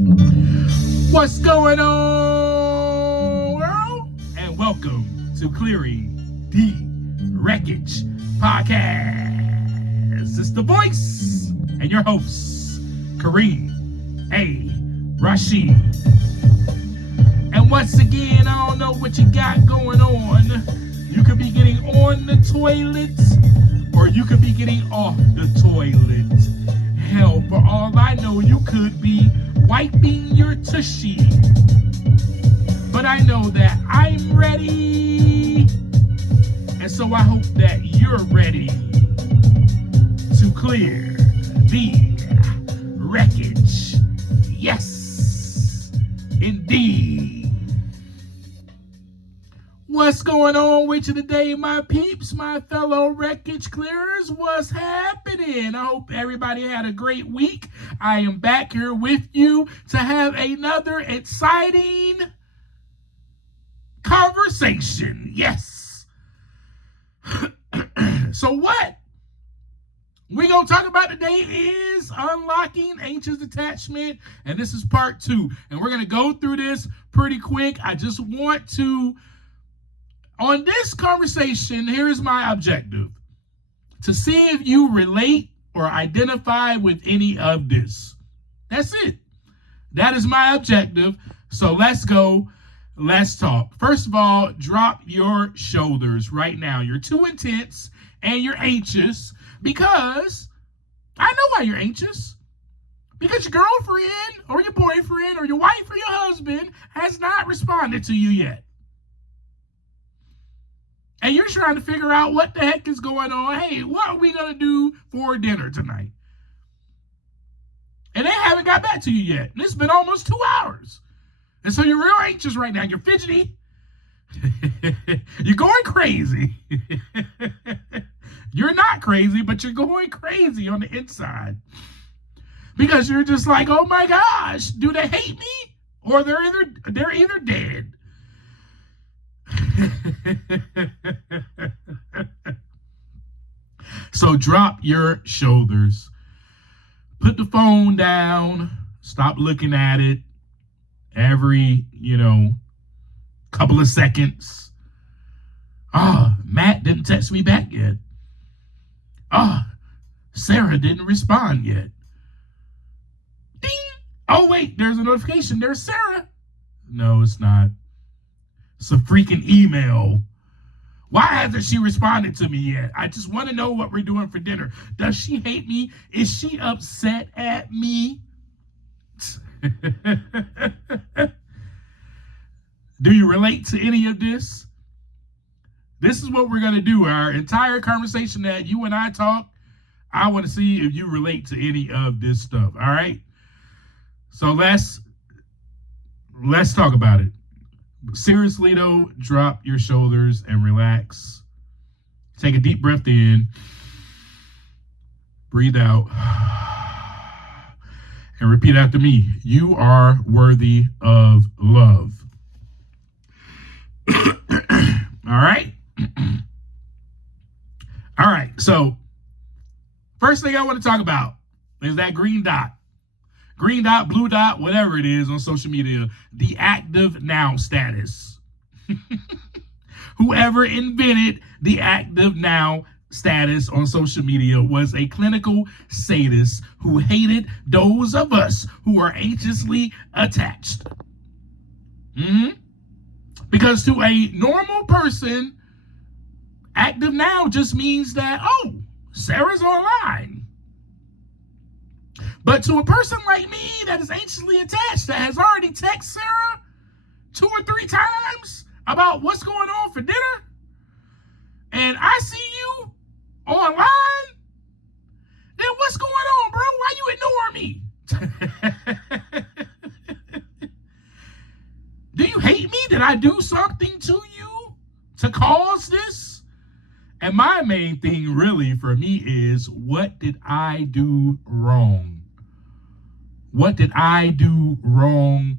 What's going on, world? And welcome to Clearing the Wreckage Podcast. It's the voice and your host, Kareem A. Rashid. And once again, I don't know what you got going on. You could be getting on the toilet, or you could be getting off the toilet. Hell, for all I know, you could be wiping your tushy. But I know that I'm ready. And so I hope that you're ready to clear the wreckage. Yes, indeed. What's going on with you today, my peeps, my fellow Wreckage Clearers? What's happening? I hope everybody had a great week. I am back here with you to have another exciting conversation. Yes. So what we're going to talk about today is unlocking anxious attachment, and this is part 2. And we're going to go through this pretty quick. I just want to... On this conversation, here is my objective: to see if you relate or identify with any of this. That's it. That is my objective. So let's go. Let's talk. First of all, drop your shoulders right now. You're too intense and you're anxious because I know why you're anxious. Because your girlfriend or your boyfriend or your wife or your husband has not responded to you yet. And you're trying to figure out what the heck is going on. Hey, what are we going to do for dinner tonight? And they haven't got back to you yet. And it's been almost 2 hours. And so you're real anxious right now. You're fidgety. You're going crazy. You're not crazy, but you're going crazy on the inside. Because you're just like, oh my gosh, do they hate me? Or they're either dead. So drop your shoulders, put the phone down, stop looking at it every, couple of seconds. Matt didn't text me back yet. Sarah didn't respond yet. Ding! Oh wait, there's a notification. There's Sarah. No, it's not. It's a freaking email. Why hasn't she responded to me yet? I just want to know what we're doing for dinner. Does she hate me? Is she upset at me? Do you relate to any of this? This is what we're going to do. Our entire conversation that you and I talk, I want to see if you relate to any of this stuff. All right? So let's talk about it. Seriously though, drop your shoulders and relax. Take a deep breath in, breathe out, and repeat after me. You are worthy of love. All right? All right, so first thing I want to talk about is that green dot. Green dot, blue dot, whatever it is on social media, the active now status. Whoever invented the active now status on social media was a clinical sadist who hated those of us who are anxiously attached. Because to a normal person, active now just means that, oh, Sarah's online. But to a person like me that is anxiously attached, that has already texted Sarah 2 or 3 times about what's going on for dinner, and I see you online, then what's going on, bro? Why you ignore me? Do you hate me? Did I do something to you to cause this? And my main thing really for me is, what did I do wrong? What did I do wrong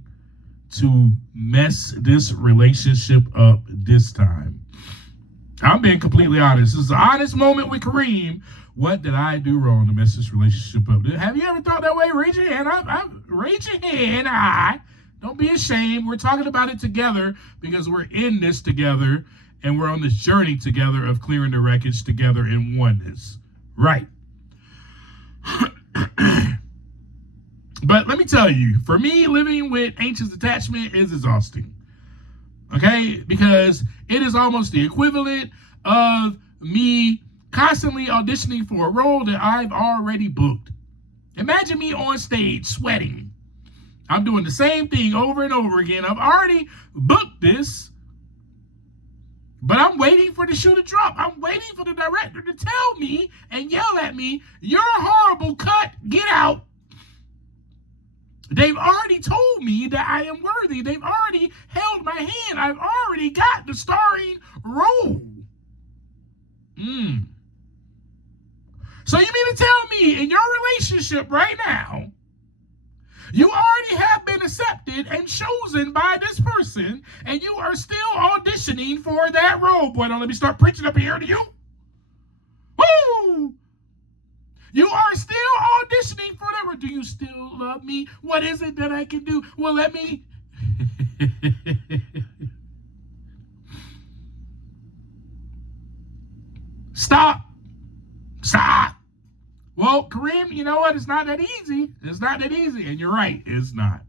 to mess this relationship up this time? I'm being completely honest. This is an honest moment with Kareem. What did I do wrong to mess this relationship up? Have you ever thought that way? Raise your hand. Raise your hand. Don't be ashamed. We're talking about it together because we're in this together and we're on this journey together of clearing the wreckage together in oneness. Right. But let me tell you, for me, living with anxious attachment is exhausting. Okay? Because it is almost the equivalent of me constantly auditioning for a role that I've already booked. Imagine me on stage sweating. I'm doing the same thing over and over again. I've already booked this, but I'm waiting for the shoe to drop. I'm waiting for the director to tell me and yell at me, "You're horrible, cut, get out." They've already told me that I am worthy. They've already held my hand. I've already got the starring role. So you mean to tell me in your relationship right now, you already have been accepted and chosen by this person, and you are still auditioning for that role? Boy, don't let me start preaching up here to you. Woo! You are still auditioning for that role. Do you still love me? What is it that I can do? Well, let me... Stop. Well, Kareem, you know what? It's not that easy. It's not that easy. And you're right. It's not.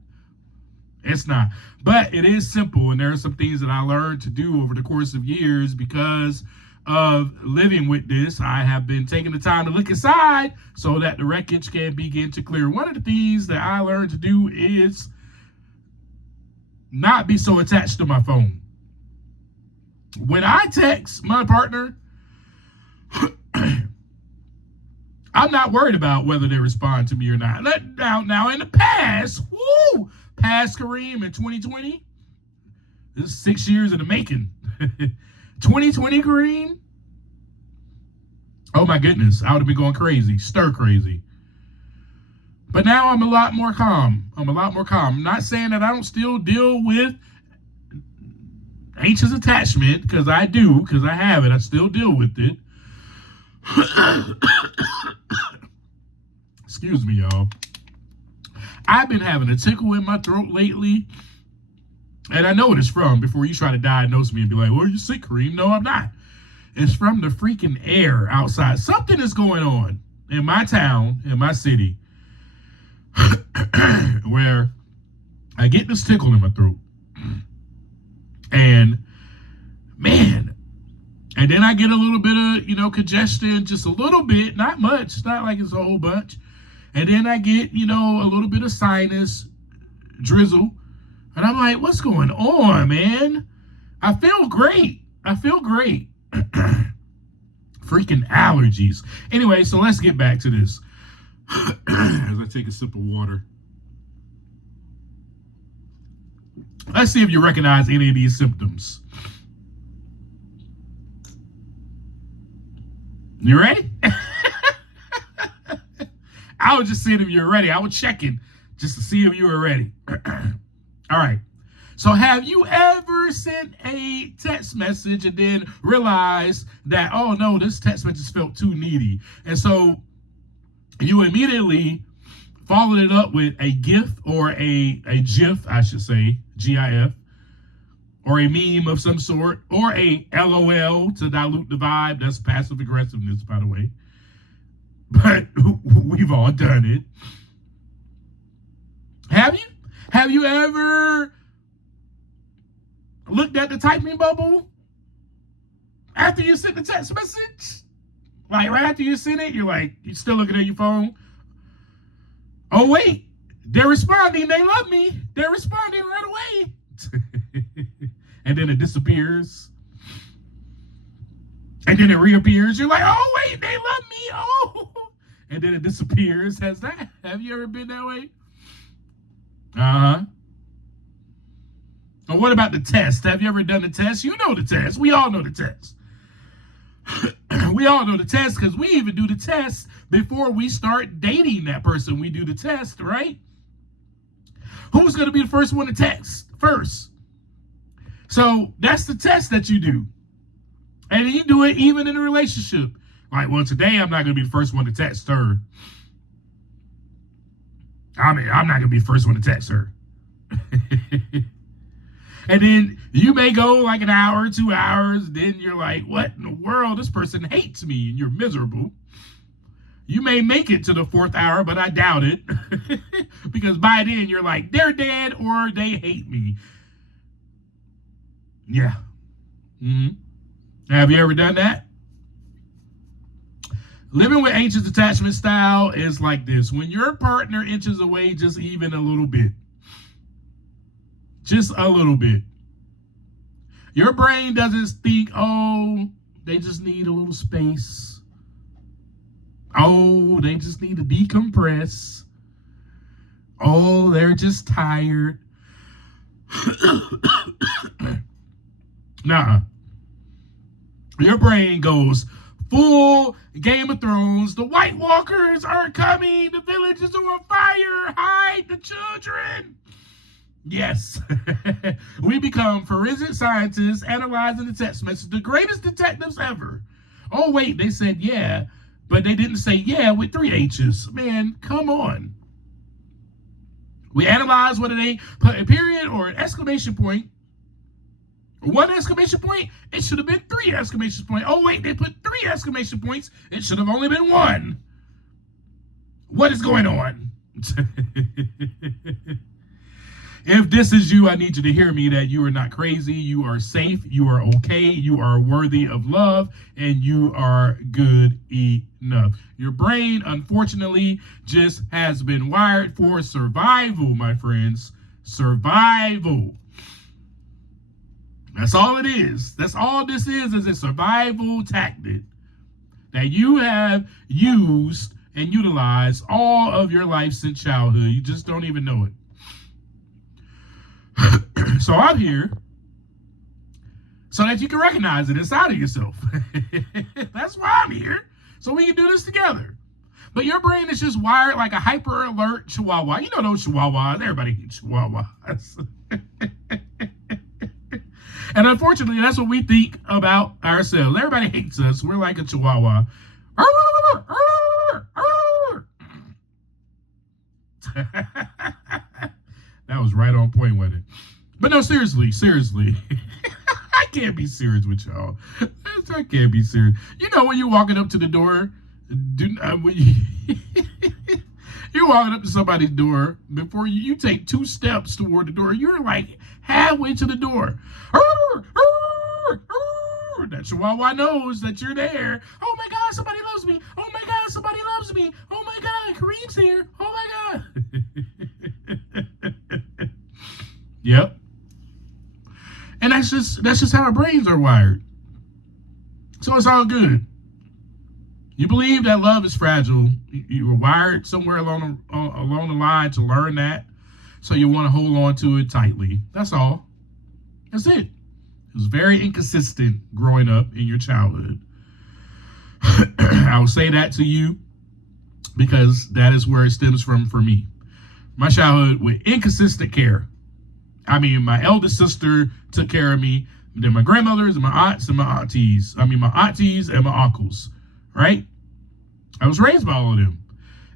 But it is simple. And there are some things that I learned to do over the course of years because of living with this. I have been taking the time to look inside so that the wreckage can begin to clear. One of the things that I learned to do is not be so attached to my phone. When I text my partner, I'm not worried about whether they respond to me or not. Now in the past, past Kareem in 2020, this is 6 years in the making. 2020 Kareem, oh my goodness, I would have been going crazy, stir crazy. But now I'm a lot more calm. I'm not saying that I don't still deal with anxious attachment, because I do, because I have it. I still deal with it. Excuse me, y'all. I've been having a tickle in my throat lately, and I know what it's from before you try to diagnose me and be like, well, you sick, Kareem. No, I'm not. It's from the freaking air outside. Something is going on in my town, in my city, where I get this tickle in my throat. And, man, and then I get a little bit of, congestion, just a little bit, not much. It's not like it's a whole bunch. And then I get, a little bit of sinus drizzle. And I'm like, what's going on, man? I feel great. Freaking allergies. Anyway, so let's get back to this. As I take a sip of water. Let's see if you recognize any of these symptoms. You ready? I was just seeing if you're ready. I was checking just to see if you were ready. All right. So have you ever sent a text message and then realized that, oh no, this text message felt too needy? And so you immediately followed it up with a GIF or a GIF, I should say, GIF, or a meme of some sort, or a LOL to dilute the vibe. That's passive aggressiveness, by the way. But we've all done it. Have you? Have you ever looked at the typing bubble after you sent the text message? Like right after you sent it, you're still looking at your phone. Oh wait, they're responding. They love me. They're responding right away. And then it disappears. And then it reappears. You're like, oh wait, they love me. Oh. And then it disappears. Have you ever been that way? Uh-huh. Or what about the test? Have you ever done the test? You know the test. We all know the test. We all know the test because we even do the test before we start dating that person. We do the test, right? Who's going to be the first one to text first? So that's the test that you do. And you do it even in a relationship. Like, well, today I'm not going to be the first one to text her. I'm not going to be the first one to text her. And then you may go like an hour, 2 hours. Then you're like, what in the world? This person hates me, and you're miserable. You may make it to the 4th hour, but I doubt it. Because by then you're like, they're dead or they hate me. Yeah. Have you ever done that? Living with anxious attachment style is like this. When your partner inches away just even a little bit, just a little bit, your brain doesn't think, oh, they just need a little space. Oh, they just need to decompress. Oh, they're just tired. Nah. Your brain goes full Game of Thrones. The White Walkers are coming. The village is on fire. Hide the children. Yes. We become forensic scientists analyzing the text message. The greatest detectives ever. Oh, wait, they said yeah, but they didn't say yeah with 3 H's. Man, come on. We analyze whether they put a period or an exclamation point. 1 exclamation point, it should have been 3 exclamation points. Oh, wait, they put 3 exclamation points. It should have only been 1. What is going on? If this is you, I need you to hear me that you are not crazy. You are safe. You are okay. You are worthy of love, and you are good enough. Your brain, unfortunately, just has been wired for survival, my friends. Survival. That's all it is. That's all this is a survival tactic that you have used and utilized all of your life since childhood. You just don't even know it. So I'm here so that you can recognize it inside of yourself. That's why I'm here. So we can do this together. But your brain is just wired like a hyper alert chihuahua. You know those chihuahuas. Everybody hates chihuahuas. And unfortunately, that's what we think about ourselves. Everybody hates us. We're like a chihuahua. That was right on point with it. But no, seriously. I can't be serious with y'all. I can't be serious. You know when you're walking up to the door, you're walking up to somebody's door, before you take 2 steps toward the door, you're like halfway to the door. That chihuahua knows that you're there. Oh my God, somebody loves me. Oh my God, somebody loves me. Oh my God, Kareem's here. Oh my God. Yep. And that's just how our brains are wired. So it's all good. You believe that love is fragile. You were wired somewhere along the line to learn that. So you want to hold on to it tightly. That's all. That's it. It was very inconsistent growing up in your childhood. I will say that to you because that is where it stems from for me. My childhood with inconsistent care. I mean, my eldest sister took care of me. Then my grandmothers and my aunts and my aunties. My aunties and my uncles, right? I was raised by all of them.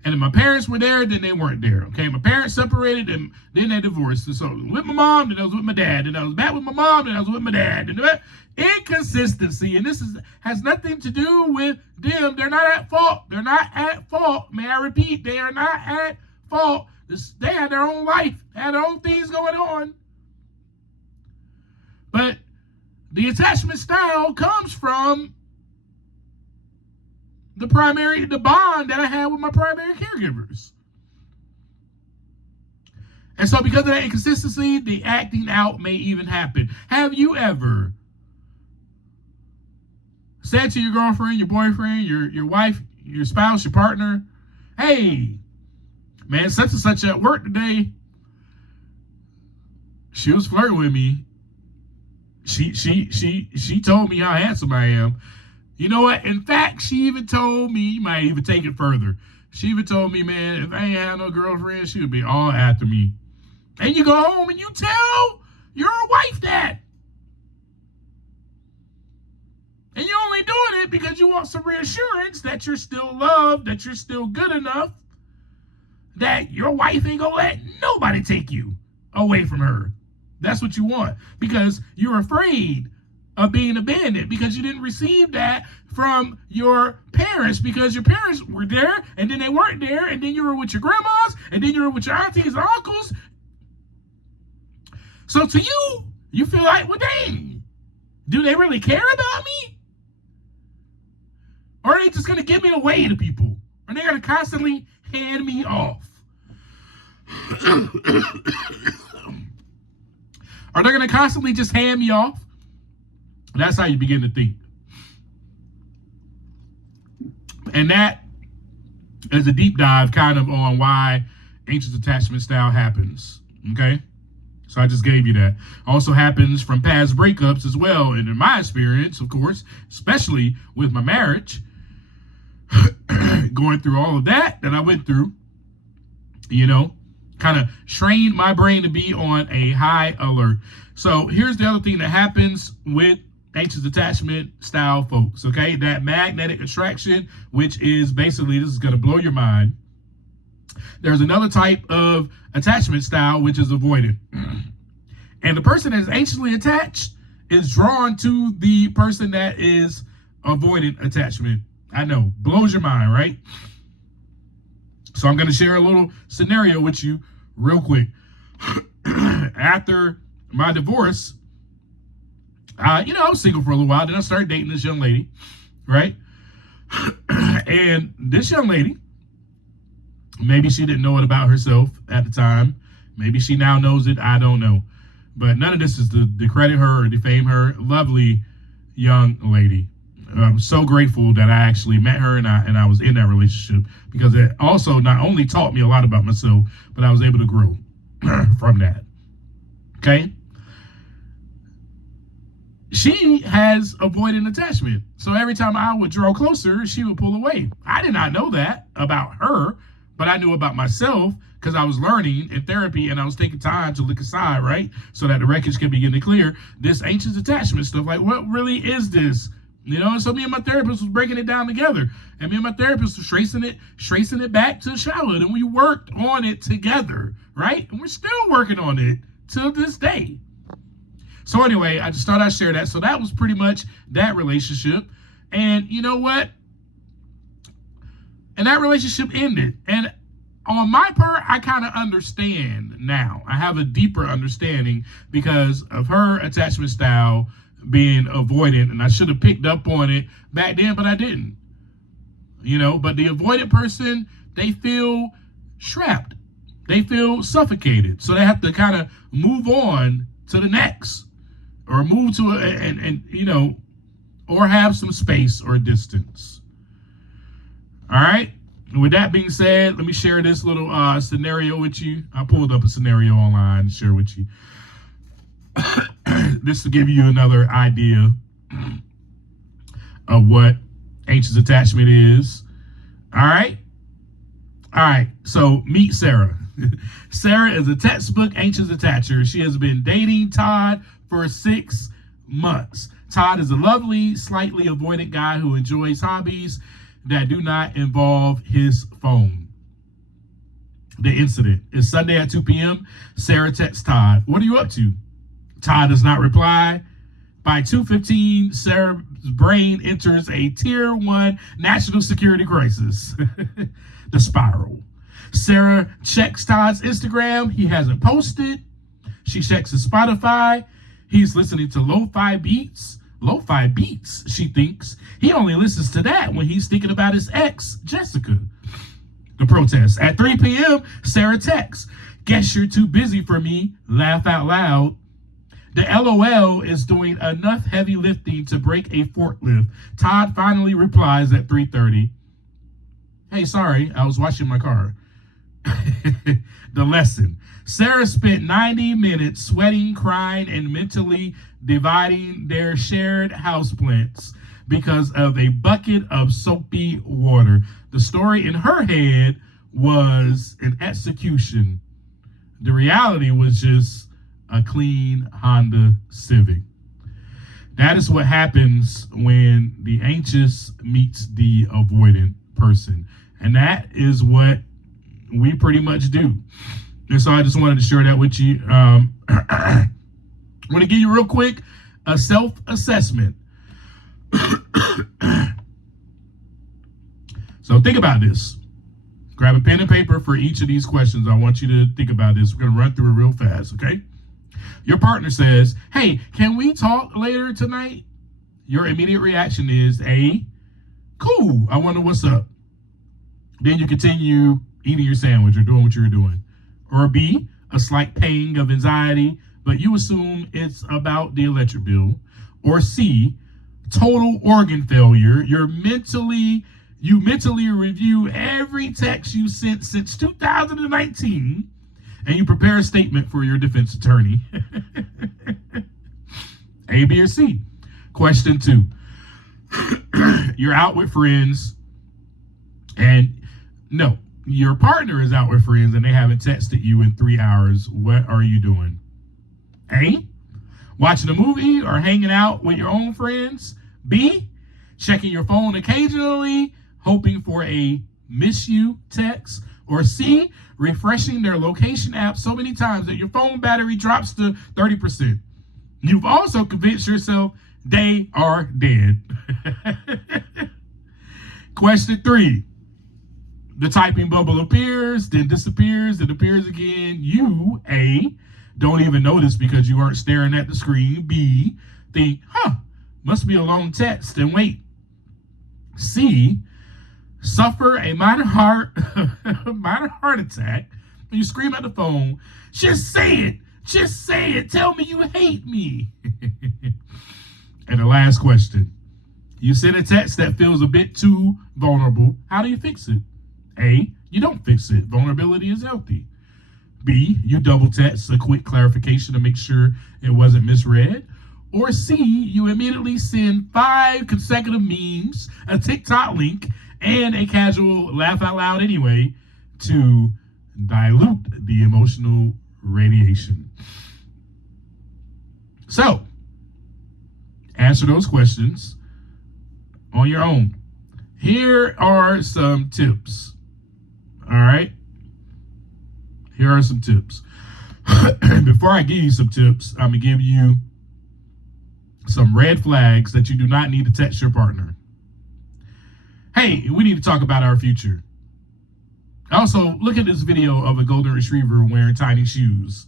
And if my parents were there, then they weren't there, okay? My parents separated, and then they divorced. And so with my mom, then I was with my dad. Then I was back with my mom, then I was with my dad. And inconsistency. And this has nothing to do with them. They're not at fault. They're not at fault. May I repeat, they are not at fault. They had their own life. They had their own things going on. But the attachment style comes from the bond that I had with my primary caregivers. And so because of that inconsistency, the acting out may even happen. Have you ever said to your girlfriend, your boyfriend, your wife, your spouse, your partner, hey, man, such and such at work today, she was flirting with me. She told me how handsome I am. You know what? In fact, she even told me, you might even take it further. She even told me, man, if I ain't had no girlfriend, she would be all after me. And you go home and you tell your wife that. And you it because you want some reassurance that you're still loved, that you're still good enough, that your wife ain't gonna let nobody take you away from her. That's what you want because you're afraid of being abandoned because you didn't receive that from your parents because your parents were there and then they weren't there and then you were with your grandmas and then you were with your aunties and uncles. So to you, you feel like, well, dang, do they really care about me? Or are they just going to give me away to people? Are they going to constantly hand me off? Are they going to constantly just hand me off? That's how you begin to think. And that is a deep dive kind of on why anxious attachment style happens. Okay? So I just gave you that. Also happens from past breakups as well. And in my experience, of course, especially with my marriage, going through all of that I went through, you know, kind of trained my brain to be on a high alert. So here's the other thing that happens with anxious attachment style folks, okay? That magnetic attraction, which is basically, this is going to blow your mind. There's another type of attachment style, which is avoidant. And the person that is anxiously attached is drawn to the person that is avoidant attachment. I know, blows your mind, right? So I'm going to share a little scenario with you real quick. After my divorce, I was single for a little while. Then I started dating this young lady, right? And this young lady, maybe she didn't know it about herself at the time. Maybe she now knows it. I don't know. But none of this is to discredit her or defame her. Lovely young lady. I'm so grateful that I actually met her and I was in that relationship because it also not only taught me a lot about myself, but I was able to grow from that. Okay? She has avoidant attachment. So every time I would draw closer, she would pull away. I did not know that about her, but I knew about myself because I was learning in therapy and I was taking time to look aside, right? So that the wreckage can begin to clear this anxious attachment stuff. Like, what really is this? You know, and so me and my therapist was breaking it down together. And me and my therapist was tracing it back to childhood. And we worked on it together, right? And we're still working on it till this day. So anyway, I just thought I'd share that. So that was pretty much that relationship. And you know what? And that relationship ended. And on my part, I kind of understand now. I have a deeper understanding because of her attachment style being avoidant, and I should have picked up on it back then, but I didn't. You know, but the avoidant person, they feel trapped. They feel suffocated. So they have to kind of move on to the next or move to or have some space or distance. All right. With that being said, let me share this little scenario with you. I pulled up a scenario online to share with you. This to give you another idea of what anxious attachment is. All right. So meet Sarah. Sarah is a textbook anxious attacher. She has been dating Todd for 6 months. Todd is a lovely, slightly avoidant guy who enjoys hobbies that do not involve his phone. The incident is Sunday at 2 p.m. Sarah texts Todd, "What are you up to?" Todd does not reply. By 2:15, Sarah's brain enters a tier 1 national security crisis. The spiral. Sarah checks Todd's Instagram. He hasn't posted. She checks his Spotify. He's listening to lo-fi beats. Lo-fi beats, she thinks. He only listens to that when he's thinking about his ex, Jessica. The protest. At 3 p.m., Sarah texts, "Guess you're too busy for me. Laugh out loud." The LOL is doing enough heavy lifting to break a forklift. Todd finally replies at 3:30. "Hey, sorry, I was washing my car." The lesson. Sarah spent 90 minutes sweating, crying, and mentally dividing their shared houseplants because of a bucket of soapy water. The story in her head was an execution. The reality was just a clean Honda Civic. That is what happens when the anxious meets the avoidant person. And that is what we pretty much do. And so I just wanted to share that with you. I'm going to give you real quick a self-assessment. So think about this. Grab a pen and paper for each of these questions. I want you to think about this. We're going to run through it real fast, okay? Your partner says, hey, can we talk later tonight? Your immediate reaction is A, cool, I wonder what's up. Then you continue eating your sandwich or doing what you're doing. Or B, a slight pang of anxiety, but you assume it's about the electric bill. Or C, total organ failure. You mentally review every text you sent since 2019, and you prepare a statement for your defense attorney. A, B, or C. Question 2. You're out with friends, and no, your partner is out with friends, and they haven't texted you in 3 hours. What are you doing? A, watching a movie or hanging out with your own friends. B, checking your phone occasionally, hoping for a miss you text. Or C, refreshing their location app so many times that your phone battery drops to 30%. You've also convinced yourself they are dead. Question 3. The typing bubble appears, then disappears, then appears again. You, A, don't even notice because you aren't staring at the screen. B, think, must be a long text, and wait. C, suffer a minor heart attack, and you scream at the phone, just say it, tell me you hate me. And the last question, you send a text that feels a bit too vulnerable. How do you fix it? A, you don't fix it. Vulnerability is healthy. B, you double text a quick clarification to make sure it wasn't misread. Or C, you immediately send 5 consecutive memes, a TikTok link, and a casual laugh out loud anyway to dilute the emotional radiation. So, answer those questions on your own. Here are some tips. All right? Here are some tips. Before I give you some tips, I'm going to give you some red flags that you do not need to text your partner. Hey, we need to talk about our future. Also, look at this video of a golden retriever wearing tiny shoes.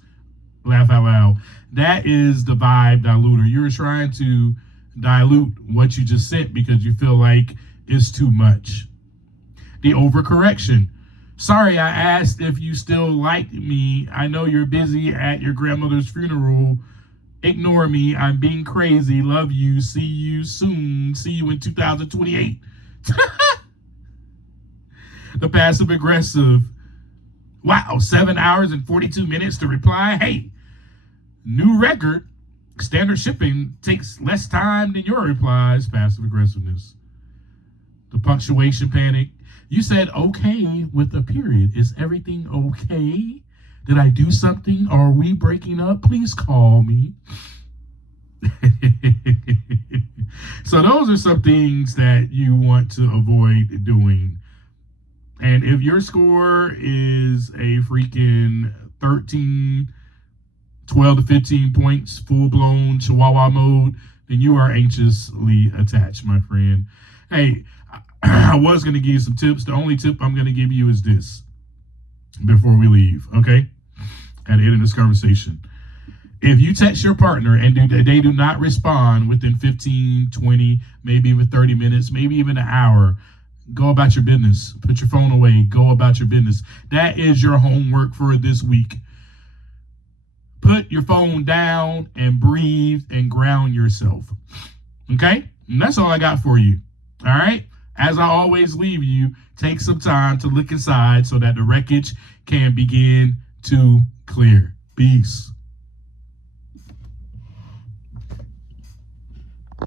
Laugh out loud. That is the vibe diluter. You're trying to dilute what you just sent because you feel like it's too much. The overcorrection. Sorry, I asked if you still like me. I know you're busy at your grandmother's funeral. Ignore me. I'm being crazy. Love you. See you soon. See you in 2028. The passive aggressive. Wow, 7 hours and 42 minutes to reply. Hey, new record. Standard shipping takes less time than your replies. Passive aggressiveness. The punctuation panic. You said okay with a period. Is everything okay? Did I do something? Are we breaking up? Please call me. So those are some things that you want to avoid doing. And if your score is a freaking 13, 12 to 15 points, full-blown chihuahua mode, then you are anxiously attached, my friend. Hey, I was going to give you some tips. The only tip I'm going to give you is this before we leave, okay? At the end of this conversation. If you text your partner and they do not respond within 15, 20, maybe even 30 minutes, maybe even an hour, go about your business. Put your phone away. Go about your business. That is your homework for this week. Put your phone down and breathe and ground yourself. Okay? And that's all I got for you. All right? As I always leave you, take some time to look inside so that the wreckage can begin to clear. Peace.